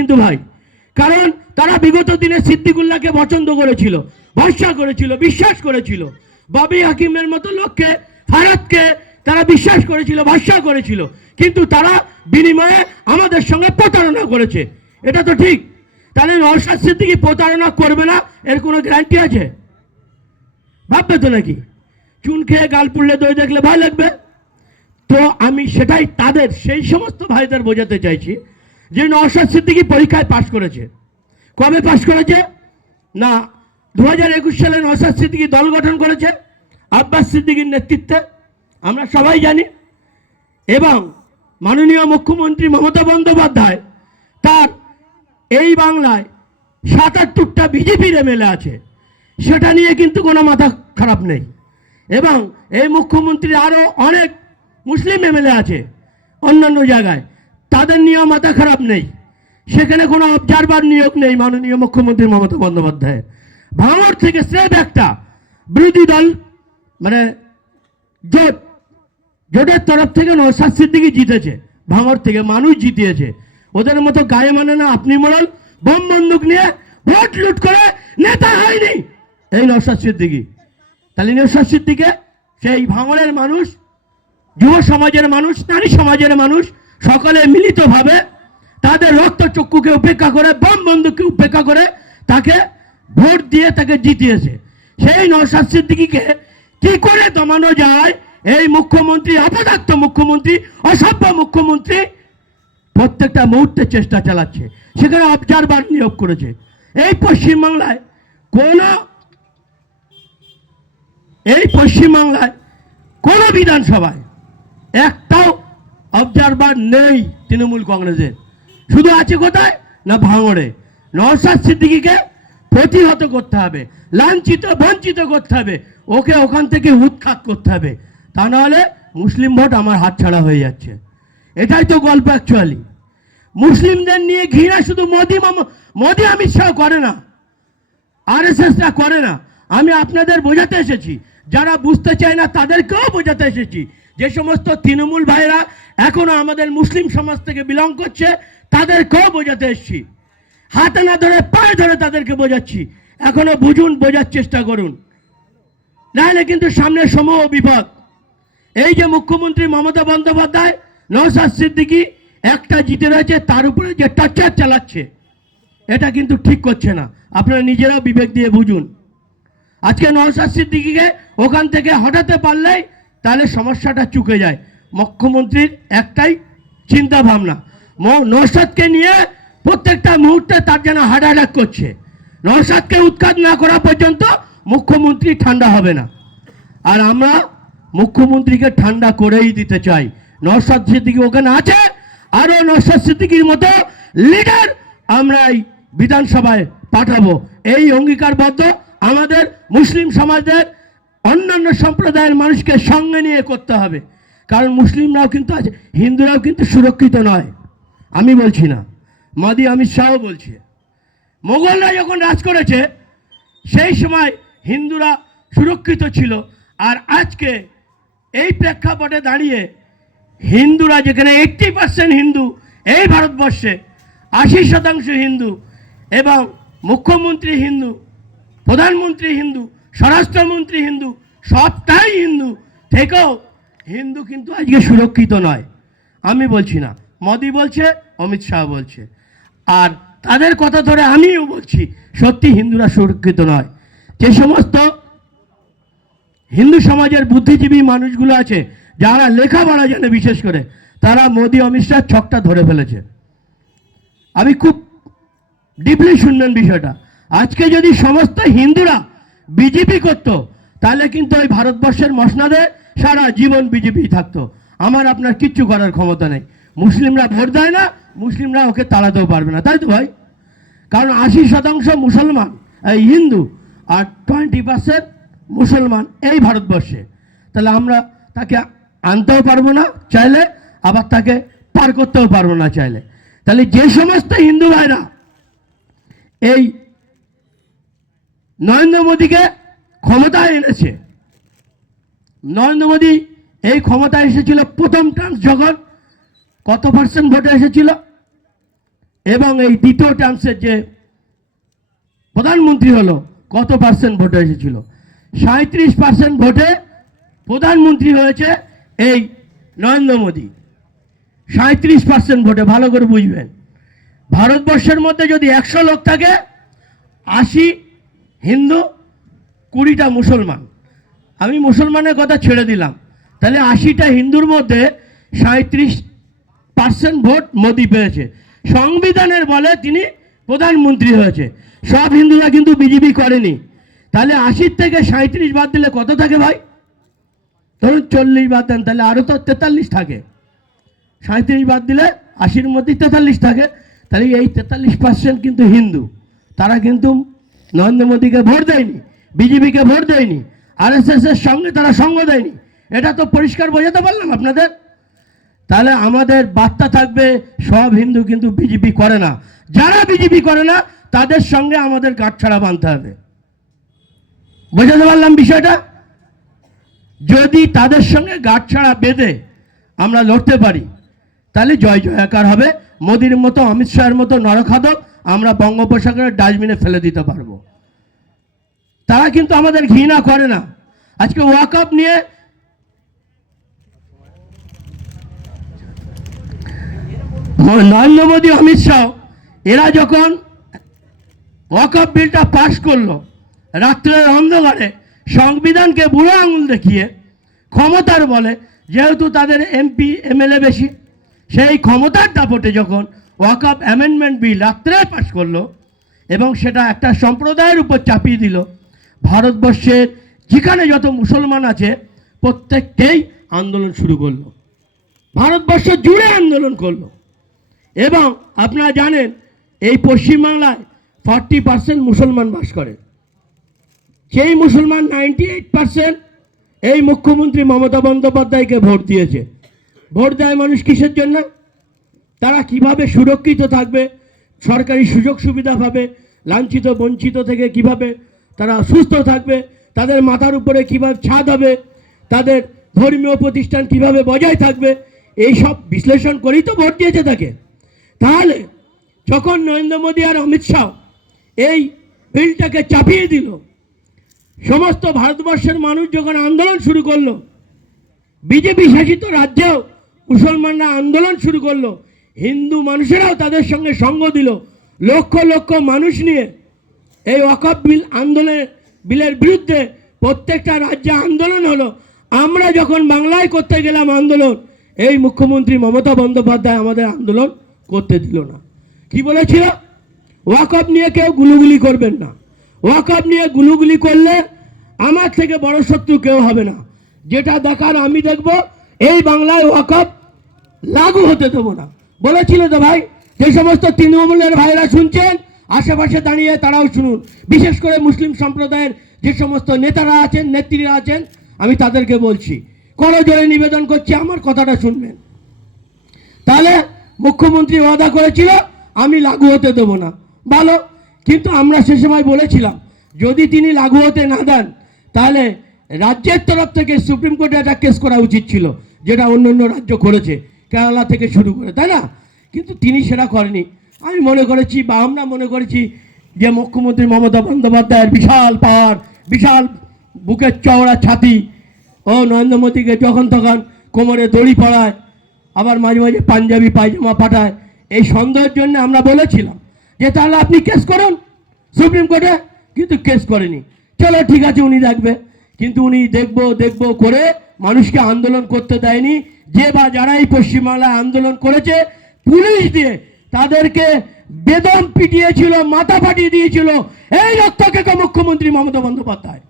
কিন্তু ভাই, কারণ তারা বিগত দিনে সিদ্দিকুল্লাহকে পছন্দ করেছিল, ভরসা করেছিল, বিশ্বাস করেছিল। ববি হাকিমের মতো লোককে, ফারাদকে তারা বিশ্বাস করেছিল, ভরসা করেছিল, কিন্তু তারা বিনিময়ে আমাদের সঙ্গে প্রতারণা করেছে। এটা তো ঠিক। তাহলে নওশাদ সিদ্দিকী প্রতারণা করবে না এর কোনো গ্যারান্টি আছে? ভাববে তো নাকি? চুন খেয়ে গাল পুড়লে দই দেখলে ভয় লাগবে? তো আমি সেটাই তাদের, সেই সমস্ত ভাইদের বোঝাতে চাইছি যে নওশাদ সিদ্দিকী পরীক্ষায় পাশ করেছে। কবে পাশ করেছে? না, 2021 সালে নওশাদ সিদ্দিকী দল গঠন করেছে আব্বাস সিদ্দিকীর নেতৃত্বে, আমরা সবাই জানি। এবং মাননীয় মুখ্যমন্ত্রী মমতা বন্দ্যোপাধ্যায়, তার এই বাংলায় 77টা বিজেপির এমএলএ আছে, সেটা নিয়ে কিন্তু কোনো মাথা খারাপ নেই। এবং এই মুখ্যমন্ত্রীর আরও অনেক মুসলিম এমএলএ আছে অন্যান্য জায়গায়, তাদের নিয়েও মাথা খারাপ নেই। সেখানে কোনো অবজারভার নিয়োগ নেই মাননীয় মুখ্যমন্ত্রী মমতা বন্দ্যোপাধ্যায়ের। ভাঙড় থেকে স্রেফ একটা বিরোধী দল, মানে জোটের তরফ থেকে নওশাদ সিদ্দিকী জিতেছে, ভাঙড় থেকে মানুষ জিতিয়েছে। ওদের মতো গায়ে মানে না আপনি মোড়ল বোম বন্দুক নিয়ে ভোট লুট করে নেতা হয়নি এই নওশাদ সিদ্দিকী। তাহলে নওশাদ সিদ্দিকী সেই ভাঙড়ের মানুষ, যুব সমাজের মানুষ, নারী সমাজের মানুষ সকলে মিলিতভাবে তাদের রক্তচক্ষুকে উপেক্ষা করে, বোম বন্দুককে উপেক্ষা করে তাকে ভোট দিয়ে তাকে জিতিয়েছে। সেই নওশাদ সিদ্দিকীকে কি করে দমানো যায়, এই মুখ্যমন্ত্রী, অপদার্থ মুখ্যমন্ত্রী, অসভ্য মুখ্যমন্ত্রী প্রত্যেকটা মুহূর্তে চেষ্টা চালাচ্ছে। সেখানে অবজারভার নিয়োগ করেছে। এই পশ্চিমবাংলায় কোনো বিধানসভায় একটাও অবজারভার নেই তৃণমূল কংগ্রেসের। শুধু আছে কোথায়? না ভাঙড়ে। নওশাদ সিদ্দিকীকে প্রতিহত করতে হবে, লাঞ্ছিত বঞ্চিত করতে হবে, ওকে ওখান থেকে উৎখাত করতে হবে, তা নাহলে মুসলিম ভোট আমার হাতছাড়া হয়ে যাচ্ছে। এটাই তো গল্প অ্যাকচুয়ালি। মুসলিমদের নিয়ে ঘৃণা শুধু মোদি অমিত শাহ করে না, আরএসএসরা করে না। আমি আপনাদের বোঝাতে এসেছি, যারা বুঝতে চায় না তাদেরকেও বোঝাতে এসেছি। যে সমস্ত তৃণমূল ভাইরা এখনো আমাদের মুসলিম সমাজ থেকে বিলং করছে, তাদেরকেও বোঝাতে এসেছি। হাতে না ধরে পায়ে ধরে তাদেরকে বোঝাচ্ছি, এখনো বুঝুন, বোঝার চেষ্টা করুন, নাহলে কিন্তু সামনে সমূহ বিপদ। এই যে মুখ্যমন্ত্রী মমতা বন্দ্যোপাধ্যায় নওশাদ সিদ্দিকী একটা জিতে রয়েছে, তার উপরে যে টর্চার চালাচ্ছে, এটা কিন্তু ঠিক করছে না। আপনারা নিজেরাও বিবেক দিয়ে বুঝুন। আজকে নওশাদ সিদ্দিকীকে ওখান থেকে হটাতে পারলেই তাহলে সমস্যাটা চুকে যায়। মুখ্যমন্ত্রীর একটাই চিন্তা ভাবনা, নওশাদকে নিয়ে প্রত্যেকটা মুহূর্তে তার যেন হার্ট অ্যাটাক করছে। নওশাদকে উৎখাত না করা পর্যন্ত মুখ্যমন্ত্রী ঠান্ডা হবে না। আর আমরা মুখ্যমন্ত্রীকে ঠান্ডা করেই দিতে চাই। নওশাদ সিদ্দিকী ওখানে আছে, আরও নওশাদ সিদ্দিকীর মতো লিডার আমরা এই বিধানসভায় পাঠাবো। এই অঙ্গীকারবদ্ধ আমাদের মুসলিম সমাজের অন্যান্য সম্প্রদায়ের মানুষকে সঙ্গে নিয়ে করতে হবে। কারণ মুসলিমরাও কিন্তু আছে, হিন্দুরাও কিন্তু সুরক্ষিত নয়। আমি বলছি না, মোদি অমিত শাহ বলছে। মোগলরা যখন রাজ করেছে সেই সময় হিন্দুরা সুরক্ষিত ছিল। আর আজকে এই প্রেক্ষাপটে দাঁড়িয়ে হিন্দুরা, যেখানে 80% হিন্দু এই ভারতবর্ষে, 80% হিন্দু, এবং মুখ্যমন্ত্রী হিন্দু, প্রধানমন্ত্রী হিন্দু, স্বরাষ্ট্রমন্ত্রী হিন্দু, সবটাই হিন্দু থেকেও হিন্দু কিন্তু আজকে সুরক্ষিত নয়। আমি বলছি না, মোদি বলছে, অমিত শাহ বলছে। আর তাদের কথা ধরে আমিও বলছি, সত্যি হিন্দুরা সুরক্ষিত নয়। যে সমস্ত হিন্দু সমাজের বুদ্ধিজীবী মানুষগুলো আছে, যারা লেখাপড়া জানে বিশেষ করে, তারা মোদি অমিত শাহ ছকটা ধরে ফেলেছে। আমি খুব ডিপলি শুনবেন বিষয়টা। আজকে যদি সমস্ত হিন্দুরা বিজেপি করত, তাহলে কিন্তু ওই ভারতবর্ষের মসনাদে সারা জীবন বিজেপি থাকতো। আমার আপনার কিচ্ছু করার ক্ষমতা নেই। মুসলিমরা ভোট দেয় না, মুসলিমরা ওকে তাড়াতেও পারবে না, তাই তো ভাই? কারণ 80% মুসলমান, এই হিন্দু, আর 20% মুসলমান এই ভারতবর্ষে। তাহলে আমরা তাকে আনতেও পারবো না চাইলে, আবার তাকে পার করতেও পারবো না চাইলে। তাহলে যে সমস্ত হিন্দু ভাইরা এই নরেন্দ্র মোদীকে ক্ষমতায় এনেছে, নরেন্দ্র মোদী এই ক্ষমতায় এসেছিল প্রথম টার্ম যখন কত % ভোটে এসেছিল? এবং এই দ্বিতীয় টার্মসের যে প্রধানমন্ত্রী হলো কত পার্সেন্ট ভোটে এসেছিল? 37% ভোটে প্রধানমন্ত্রী হয়েছে এই নরেন্দ্র মোদী। 37% ভোটে, ভালো করে বুঝবেন। ভারতবর্ষের মধ্যে যদি 100 লোক থাকে, 80 হিন্দু, 20টা মুসলমান। আমি মুসলমানের কথা ছেড়ে দিলাম, তাহলে 80টা হিন্দুর মধ্যে 37% ভোট মোদি পেয়েছে। সংবিধানের বলে তিনি প্রধানমন্ত্রী হয়েছে। সব হিন্দুরা কিন্তু বিজেপি করেনি। তাহলে 80 থেকে 37 বাদ দিলে কত থাকে ভাই? ধরুন 40 বাদ দেন, তাহলে আরও তো 43 থাকে। 37 বাদ দিলে 80-র মধ্যে 43 থাকে। তাহলে এই 43% কিন্তু হিন্দু। তারা কিন্তু নরেন্দ্র মোদীকে ভোট দেয়নি, বিজেপিকে ভোট দেয়নি, আরএসএসের সঙ্গে তারা সঙ্গ দেয়নি। এটা তো পরিষ্কার বোঝাতে পারলাম আপনাদের। তাহলে আমাদের বার্তা থাকবে, সব হিন্দু কিন্তু বিজেপি করে না। যারা বিজেপি করে না তাদের সঙ্গে আমাদের গাঁটছড়া বাঁধতে হবে। বোঝাতে পারলাম বিষয়টা? যদি তাদের সঙ্গে গাঁটছড়া বেঁধে আমরা লড়তে পারি, তাহলে জয় জয়াকার হবে। মোদির মতো, অমিত শাহের মতো নরখাদক আমরা বঙ্গোপসাগরের ডাস্টবিনে ফেলে দিতে পারবো। তারা কিন্তু আমাদের ঘৃণা করে না। আজকে ওয়াকআপ নিয়ে নরেন্দ্র মোদী, অমিত শাহ এরা যখন ওয়াকআপ বিলটা পাশ করলো, রাত্রের অন্ধকারে সংবিধানকে বুড়ো আঙুল দেখিয়ে ক্ষমতার বলে, যেহেতু তাদের এমপি এমএলএ বেশি, সেই ক্ষমতার দাপটে যখন ওয়াকআপ অ্যামেন্ডমেন্ট বিল রাত্রে পাশ করলো এবং সেটা একটা সম্প্রদায়ের উপর চাপিয়ে দিল, ভারতবর্ষের যেখানে যত মুসলমান আছে প্রত্যেককেই আন্দোলন শুরু করলো, ভারতবর্ষ জুড়ে আন্দোলন করলো। এবং আপনারা জানেন এই পশ্চিমবাংলায় 40% মুসলমান বাস করে। সেই মুসলমান 98% এই মুখ্যমন্ত্রী মমতা বন্দ্যোপাধ্যায়কে ভোট দিয়েছে। ভোট দেয় মানুষ কিসের জন্য? তারা কিভাবে সুরক্ষিত থাকবে, সরকারি সুযোগ সুবিধা পাবে, লাঞ্ছিত বঞ্চিত থেকে কিভাবে তারা সুস্থ থাকবে, তাদের মাথার উপরে কিভাবে ছাদ হবে, তাদের ধর্মীয় প্রতিষ্ঠান কিভাবে বজায় থাকবে, এই সব বিশ্লেষণ করেই তো ভোট দিয়েছে তাকে। তাহলে যখন নরেন্দ্র মোদী আর অমিত শাহ এই বিলটাকে চাপিয়ে দিল, সমস্ত ভারতবর্ষের মানুষ যখন আন্দোলন শুরু করলো, বিজেপি শাসিত রাজ্যেও মুসলমানরা আন্দোলন শুরু করলো, হিন্দু মানুষেরাও তাদের সঙ্গে সঙ্গ দিল, লক্ষ লক্ষ মানুষ নিয়ে এই ওয়াকফ বিল বিলের বিরুদ্ধে প্রত্যেকটা রাজ্যে আন্দোলন হলো। আমরা যখন বাংলায় করতে গেলাম আন্দোলন, এই মুখ্যমন্ত্রী মমতা বন্দ্যোপাধ্যায় আমাদের আন্দোলন করতে দিল না। কি বলেছিল? ওয়াকফ নিয়ে কেউ গুলুগুলি করবেন না, ওয়াকফ নিয়ে গুলুগুলি করলে আমার থেকে বড় শত্রু কেউ হবে না, যেটা দেখার আমি দেখব, এই বাংলায় ওয়াকফ লাগু হতে দেবো না বলেছিল তো ভাই। যে সমস্ত তৃণমূলের ভাইরা শুনছেন, আশেপাশে দাঁড়িয়ে তারাও শুনুন, বিশেষ করে মুসলিম সম্প্রদায়ের যে সমস্ত নেতারা আছেন, নেত্রীরা আছেন, আমি তাদেরকে বলছি, করজোড়ে নিবেদন করছি, আমার কথাটা শুনবেন। তাহলে মুখ্যমন্ত্রী ওয়াদা করেছিল আমি লাগু হতে দেবো না, ভালো। কিন্তু আমরা সে সময় বলেছিলাম যদি তিনি লাগু হতে না দেন, তাহলে রাজ্যের তরফ থেকে সুপ্রিম কোর্টে একটা কেস করা উচিত ছিল, যেটা অন্য অন্য রাজ্য করেছে, কেরালা থেকে শুরু করে, তাই না? কিন্তু তিনি সেটা করেনি। আমি মনে করেছি, বা আমরা মনে করেছি, যে মুখ্যমন্ত্রী মমতা বন্দ্যোপাধ্যায়ের বিশাল পাহাড়, বিশাল বুকের চওড়া ছাতি, ও নরেন্দ্র মোদীকে যখন তখন কোমরে দড়ি পড়ায়, আবার মাঝে মাঝে পাঞ্জাবি পায়জামা পাঠায়, এই সন্দেহের জন্য আমরা বলেছিলাম যে তাহলে আপনি কেস করুন সুপ্রিম কোর্টে, কিন্তু কেস করেনি। চলো ঠিক আছে, উনি দেখবে, কিন্তু উনি দেখবো করে মানুষকে আন্দোলন করতে দেয়নি। যে বা যারা এই পশ্চিমবাংলায় আন্দোলন করেছে, পুলিশ দিয়ে তাদেরকে বেদম পিটিয়েছিল, মাথা ফাটিয়ে দিয়েছিল। এই রক্তকে মুখ্যমন্ত্রী মমতা বন্দ্যোপাধ্যায়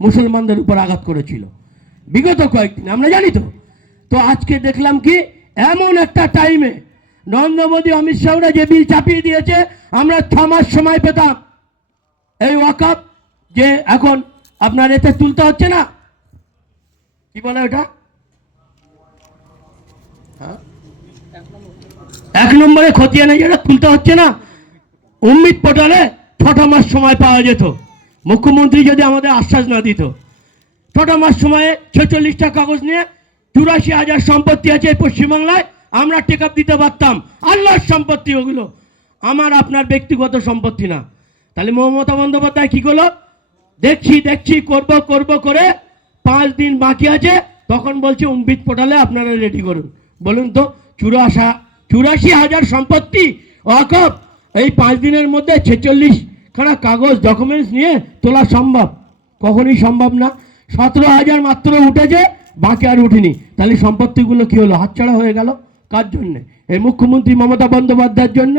মুসলমানদের উপর আঘাত করেছিল বিগত কয়েকদিন, আমরা জানি তো। তো আজকে দেখলাম কি, এমন একটা টাইমে নরেন্দ্র মোদী, অমিত শাহরা যে বিল চাপিয়ে দিয়েছে, আমরা 6 মাস সময় পেতাম এই ওয়াকফ, যে এখন আপনার এতে তুলতে হচ্ছে না, কি বলে ওটা, 1 নম্বরে খতিয়ানে যেটা তুলতে হচ্ছে না, উম্মিদ পোর্টালে 6 মাস সময় পাওয়া যেত। মুখ্যমন্ত্রী যদি আমাদের আশ্বাস না দিত, 6 মাস সময়ে 46টা কাগজ নিয়ে 84,000 সম্পত্তি আছে পশ্চিমবাংলায়, আমরা টেকআপ দিতে পারতাম। আল্লাহর সম্পত্তি ওগুলো, আমার আপনার ব্যক্তিগত সম্পত্তি না। তাহলে মমতা বন্দ্যোপাধ্যায় কি করলো? দেখছি করব করে 5 দিন বাকি আছে, তখন বলছে উম্বিত পোর্টালে আপনারা রেডি করুন। বলুন তো 84,000 সম্পত্তি ওয়াকফ এই 5 দিনের মধ্যে 46 খানা কাগজ ডকুমেন্টস নিয়ে তোলা সম্ভব? কখনোই সম্ভব না। 17,000 মাত্র উঠেছে, বাকি আর উঠেনি। তাহলে সম্পত্তিগুলো কি হলো? হাতছাড়া হয়ে গেল। কার জন্যে? এই মুখ্যমন্ত্রী মমতা বন্দ্যোপাধ্যায়ের জন্য।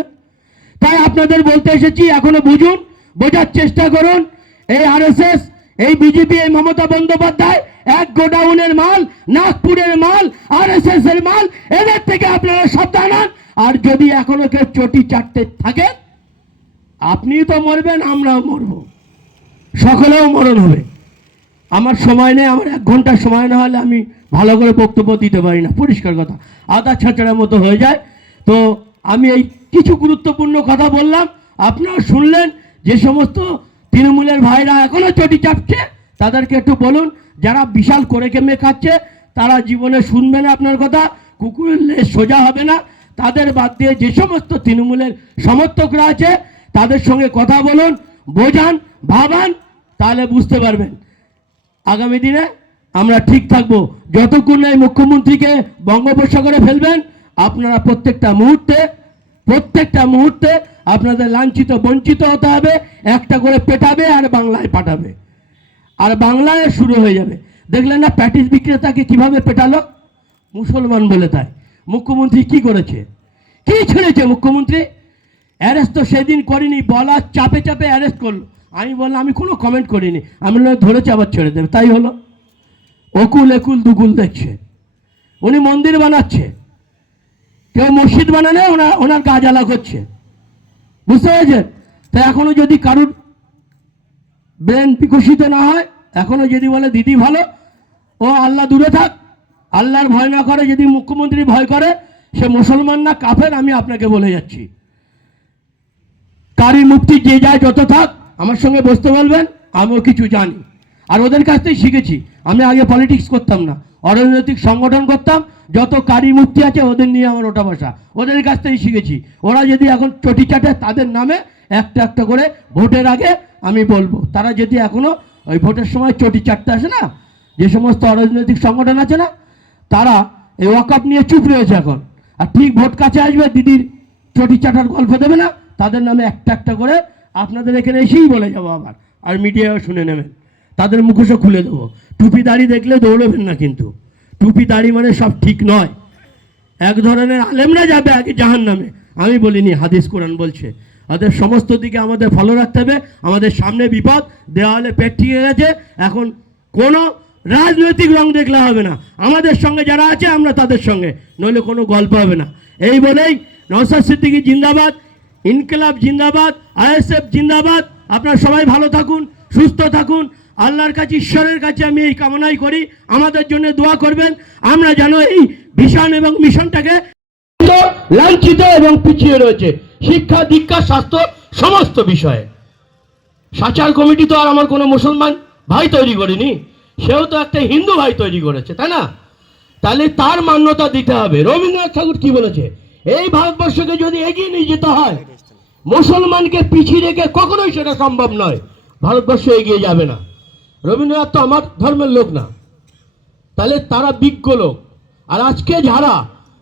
তাই আপনাদের বলতে এসেছি, এখনো বুঝুন, বোঝার চেষ্টা করুন। এই আরএসএস, এই বিজেপি, এই মমতা বন্দ্যোপাধ্যায় এক গোডাউনের মাল, নাগপুরের মাল, আরএসএস এর মাল। এদের থেকে আপনারা সাবধান হন। আর যদি এখনো কেউ চটি চাটতে থাকেন, আপনি তো মরবেন, আমরাও মরব, সকলেও মরণ হবে। আমার সময় নেই, আমার 1 ঘন্টা সময় না হলে আমি ভালো করে বক্তব্য দিতে পারি না। পরিষ্কার কথা, আদা ছাঁচড়ার মতো হয়ে যায়। তো আমি এই কিছু গুরুত্বপূর্ণ কথা বললাম, আপনারা শুনলেন। যে সমস্ত তৃণমূলের ভাইরা এখনো চটি চাপছে তাদেরকে একটু বলুন, যারা বিশাল করে কেমে খাচ্ছে তারা জীবনে শুনবে না আপনার কথা, কুকুরের লেজ সোজা হবে না। তাদের বাদ দিয়ে যে সমস্ত তৃণমূলের সমর্থকরা আছে তাদের সঙ্গে কথা বলুন, বোঝান, ভাবান, তাহলে বুঝতে পারবেন আগামী দিনে আমরা ঠিক থাকবো। যতক্ষণ এই মুখ্যমন্ত্রীকে বঙ্গোপসাগরে ফেলবেন, আপনারা প্রত্যেকটা মুহূর্তে আপনাদের লাঞ্ছিত বঞ্চিত হতে হবে। একটা করে পেটাবে আর বাংলায় পাঠাবে, আর বাংলায় শুরু হয়ে যাবে। দেখলেন না প্যাটিস বিক্রেতাকে কিভাবে পেটালো? মুসলমান বলে। তাই মুখ্যমন্ত্রী কি করেছে? কি ছেড়েছে মুখ্যমন্ত্রী? অ্যারেস্ট তো সেদিন করিনি, বলার চাপে অ্যারেস্ট করলো। আমি বললাম, আমি কোনো কমেন্ট করিনি, আমি ধরেছে আবার ছেড়ে দেবে। তাই হলো। অকুল একুল দুকুল দেখছে। উনি মন্দির বানাচ্ছে, কেউ মসজিদ বানালে ওনার গা জ্বালা করছে। বুঝতে পেরেছেন? তাই এখনো যদি কারুর ব্রেন বিকশিত না হয়, এখনো যদি বলে দিদি ভালো, ও আল্লাহ দূরে থাক, আল্লাহর ভয় না করে, যদি মুখ্যমন্ত্রী ভয় করে, সে মুসলমান না কাফের, আমি আপনাকে বলে যাচ্ছি। কারি মুফতি যে যায় যত থাক, আমার সঙ্গে বসতে বলবেন, আমিও কিছু জানি। আর ওদের কাছ থেকেই শিখেছি। আমি আগে পলিটিক্স করতাম না, অরাজনৈতিক সংগঠন করতাম। যত কারি মুফতি আছে ওদের নিয়ে আমার ওটা বসা, ওদের কাছ থেকেই শিখেছি। ওরা যদি এখন চটি চাটে, তাদের নামে একটা করে ভোটের আগে আমি বলবো। তারা যদি এখনো ওই ভোটের সময় চটি চাটতে আসে না, যে সমস্ত অরাজনৈতিক সংগঠন আছে না, তারা এই ওয়াকআপ নিয়ে চুপ রয়েছে এখন। আর ঠিক ভোট কাছে আসবে, দিদির চটি চাটার গল্প দেবে না, তাদের নামে একটা করে আপনাদের এখানে এসেই বলে যাবো আবার। আর মিডিয়াও শুনে নেবেন, তাদের মুখোশও খুলে দেবো। টুপি দাড়ি দেখলে দৌড়বেন না, কিন্তু টুপি দাড়ি মানে সব ঠিক নয়। এক ধরনের আলেমরা যাবে আগে জাহান্নামে, আমি বলিনি, হাদিস কোরআন বলছে। ওদের সমস্ত দিকে আমাদের ফলো রাখতে হবে। আমাদের সামনে বিপদ, দেওয়ালে পেট ঠিকে গেছে। এখন কোনো রাজনৈতিক রং দেখলে হবে না, আমাদের সঙ্গে যারা আছে আমরা তাদের সঙ্গে, নইলে কোনো গল্প হবে না। এই বলেই নওশাদ সিদ্দিকী জিন্দাবাদ, ইনকিলাব জিন্দাবাদ, আইএসএফ জিন্দাবাদ। আপনারা সবাই ভালো থাকুন, সুস্থ থাকুন। আল্লাহর কাছে, ঈশ্বরের কাছে আমি এই কামনাই করি, আমাদের জন্য দোয়া করবেন। আমরা যেন এই ভিশন এবং মিশনটাকে, লাঞ্ছিত এবং পিছিয়ে রয়েছে শিক্ষা, দীক্ষা, স্বাস্থ্য, সমস্ত বিষয়ে। সাচার কমিটি তো আর আমার কোনো মুসলমান ভাই তৈরি করেনি, সেও তো একটা হিন্দু ভাই তৈরি করেছে, তাই না? তাহলে তার মান্যতা দিতে হবে। রবীন্দ্রনাথ ঠাকুর কি বলেছে? এই ভারতবর্ষকে যদি এগিয়ে নিয়ে যেতে হয়, মুসলমানকে পিছিয়ে রেখে কখনোই সেটা সম্ভব নয়। ভারতবর্ষ এগিয়ে যাবে না। রবীন্দ্রনাথ তো আমার ধর্মের লোক না, তাহলে তারা বিজ্ঞ লোক। আর আজকে যারা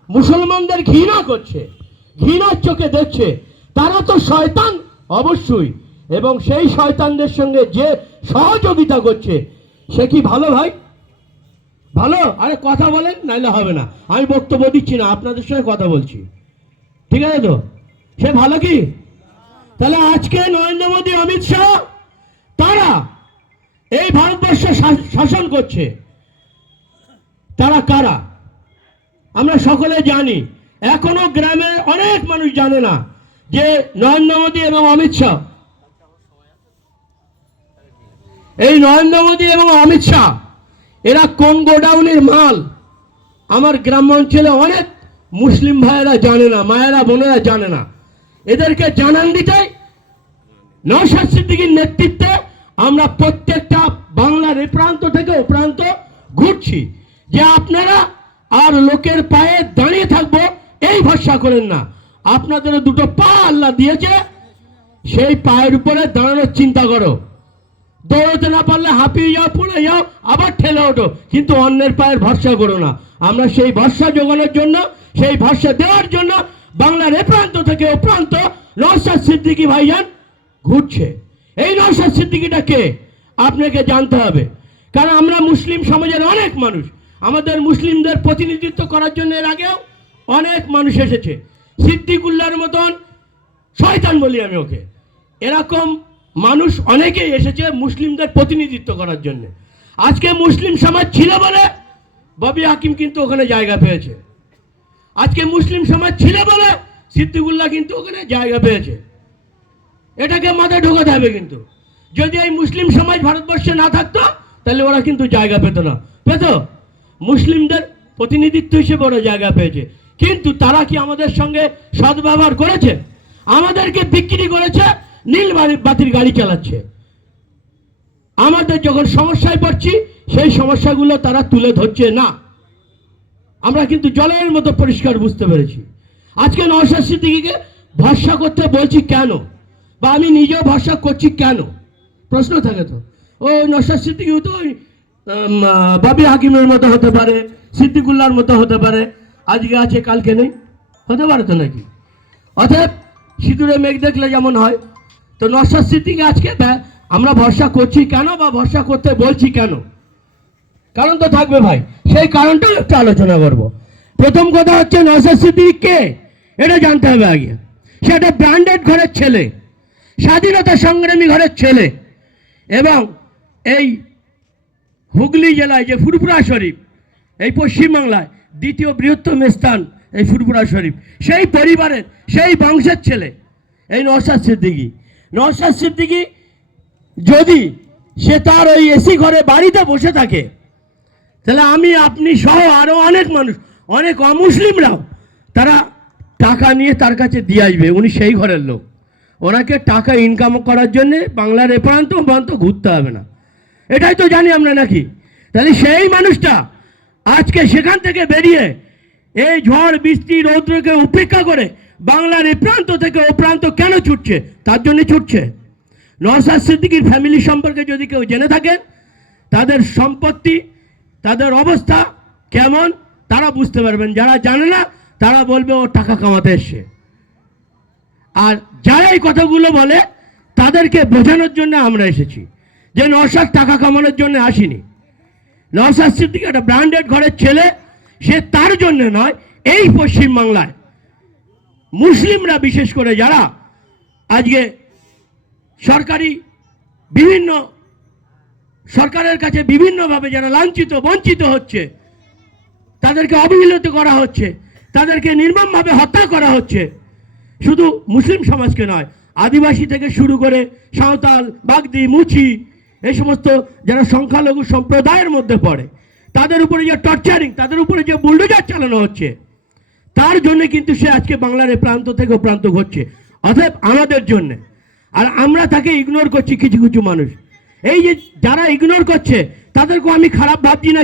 মুসলমানদের ঘৃণা করছে, ঘৃণার চোখে দেখছে, তারা তো শয়তান অবশ্যই। এবং সেই শয়তানদের সঙ্গে যে সহযোগিতা করছে, সে কি ভালো ভাই? ভালো? আরে কথা বলেন, নাইলে হবে না। আমি বক্তব্য দিচ্ছি না, আপনাদের সঙ্গে কথা বলছি, ঠিক আছে তো? সে ভালো কি? তাহলে আজকে নরেন্দ্র মোদী, অমিত শাহ, তারা এই ভারতবর্ষ শাসন করছে, তারা কারা আমরা সকলে জানি। এখনো গ্রামে অনেক মানুষ জানে না যে নরেন্দ্র মোদী এবং অমিত শাহ, এই নরেন্দ্র মোদী এবং অমিত শাহ, এরা কোন গোডাউনের মাল। আমার গ্রাম অঞ্চলে অনেক মুসলিম ভাইয়েরা জানে না, মায়েরা বোনেরা জানে না। এদেরকে জানান দিতে নওশাদ সিদ্দিকীর নেতৃত্বে আমরা প্রত্যেকটা বাংলার এ প্রান্ত থেকে ও প্রান্ত ঘুরছি, যে আপনারা আর লোকের পায়ে দাঁড়িয়ে থাকবো এই ভরসা করেন না। আপনাদেরও দুটো পা আল্লাহ দিয়েছে, সেই পায়ের উপরে দাঁড়ানোর চিন্তা করো। দৌড়তে না পারলে হাঁপিয়ে যাও, পড়ে যাও, আবার ঠেলে ওঠো, কিন্তু অন্যের পায়ের ভরসা করো না। আমরা সেই ভরসা জোগানোর জন্য, সেই ভরসা দেওয়ার জন্য বাংলার এ প্রান্ত থেকে ও প্রান্ত নওশাদ সিদ্দিকী ভাইজান ঘুরছে। এই নওশাদ সিদ্দিকীটা কে আপনাকে জানতে হবে, কারণ আমরা মুসলিম সমাজের অনেক মানুষ, আমাদের মুসলিমদের প্রতিনিধিত্ব করার জন্য এর আগেও অনেক মানুষ এসেছে। সিদ্দিকুল্লাহর মতন, শয়তান বলি আমি ওকে, এরকম মানুষ অনেকেই এসেছে মুসলিমদের প্রতিনিধিত্ব করার জন্য। আজকে মুসলিম সমাজ ছিল বলে ববি হাকিম কিন্তু ওখানে জায়গা পেয়েছে। আজকে মুসলিম সমাজ ছিল বলে সিদ্দিকুল্লাহ কিন্তু ওখানে জায়গা পেয়েছে। এটাকে মাথায় ঢোকাতে হবে। কিন্তু যদি এই মুসলিম সমাজ ভারতবর্ষে না থাকতো তাহলে ওরা কিন্তু জায়গা পেত না। পেত, মুসলিমদের প্রতিনিধিত্ব হিসেবে ওরা জায়গা পেয়েছে। কিন্তু তারা কি আমাদের সঙ্গে সদ্ব্যবহার করেছে? আমাদেরকে বিক্রি করেছে, নীল বাতির গাড়ি চালাচ্ছে। আমাদের যখন সমস্যায় পড়ছি সেই সমস্যাগুলো তারা তুলে ধরছে না। আমরা কিন্তু জলের মতো পরিষ্কার বুঝতে পেরেছি। আজকে নওশাদ সিদ্দিকীকে ভরসা করতে বলছি কেন, বা আমি নিজেও ভরসা করছি কেন, প্রশ্ন থাকে তো। ও নওশাদ সিদ্দিকীও তো ওই ববি হাকিমের মতো হতে পারে, সিদ্দিকুল্লাহর মতো হতে পারে, আজকে আছে কালকে নেই, হতে পারে তো নাকি? অতএব সিঁদুরে মেঘ দেখলে যেমন হয়, তো নওশাদ সিদ্দিকী আজকে আমরা ভরসা করছি কেন, বা ভরসা করতে বলছি কেন? কারণ তো থাকবে ভাই, সেই কারণটাও একটু আলোচনা করব। প্রথম কথা হচ্ছে নওশাদ সিদ্দিকী কে এটা জানতে হবে আগে। সে একটা ব্র্যান্ডেড ঘরের ছেলে, স্বাধীনতা সংগ্রামী ঘরের ছেলে, এবং এই হুগলি জেলায় যে ফুরফুরা শরীফ, এই পশ্চিমবাংলায় দ্বিতীয় বৃহত্তম স্থান এই ফুরফুরা শরীফ, সেই পরিবারের, সেই বংশের ছেলে এই নওশাদ সিদ্দিকী। নওশাদ সিদ্দিকী যদি সে তার ওই এসি ঘরে বাড়িতে বসে থাকে, তাহলে আমি আপনি সহ আরও অনেক মানুষ, অনেক অমুসলিমরাও তারা টাকা নিয়ে তার কাছে দিয়ে আসবে। উনি সেই ঘরের লোক, ওনাকে টাকা ইনকাম করার জন্যে বাংলার এ প্রান্ত ও প্রান্ত ঘুরতে হবে না, এটাই তো জানি আমরা নাকি? তাহলে সেই মানুষটা আজকে সেখান থেকে বেরিয়ে এই ঝড় বৃষ্টি রৌদ্রকে উপেক্ষা করে বাংলার এই প্রান্ত থেকে ও প্রান্ত কেন ছুটছে? তার জন্য ছুটছে। নওশাদ সিদ্দিকীর ফ্যামিলি সম্পর্কে যদি কেউ জেনে থাকেন, তাদের সম্পত্তি, তাদের অবস্থা কেমন তারা বুঝতে পারবেন। যারা জানে না তারা বলবে ও টাকা কামাতে এসছে। আর যারা এই কথাগুলো বলে তাদেরকে বোঝানোর জন্য আমরা এসেছি যে নওশাদ টাকা কামানোর জন্য আসিনি। নওশাদ সিদ্দিকী একটা ব্র্যান্ডেড ঘরের ছেলে, সে তার জন্য নয়, এই পশ্চিমবাংলায় মুসলিমরা বিশেষ করে যারা আজকে সরকারি বিভিন্ন সরকারের কাছে বিভিন্নভাবে যারা লাঞ্ছিত বঞ্চিত হচ্ছে, তাদেরকে অবহেলিত করা হচ্ছে, তাদেরকে নির্মমভাবে হত্যা করা হচ্ছে। শুধু মুসলিম সমাজকে নয়, আদিবাসী থেকে শুরু করে সাঁওতাল, বাগদি, মুচি, এই সমস্ত যারা সংখ্যালঘু সম্প্রদায়ের মধ্যে পড়ে, তাদের উপরে যে টর্চারিং, তাদের উপরে যে বুলডোজার চালানো হচ্ছে, তার জন্য কিন্তু সে আজকে বাংলার এ প্রান্ত থেকে প্রান্ত ঘটছে। অতএব আমাদের জন্যে, আর আমরা তাকে ইগনোর করছি কিছু কিছু মানুষ। এই যে যারা ইগনোর করছে তাদেরকেও আমি খারাপ ভাবছি না।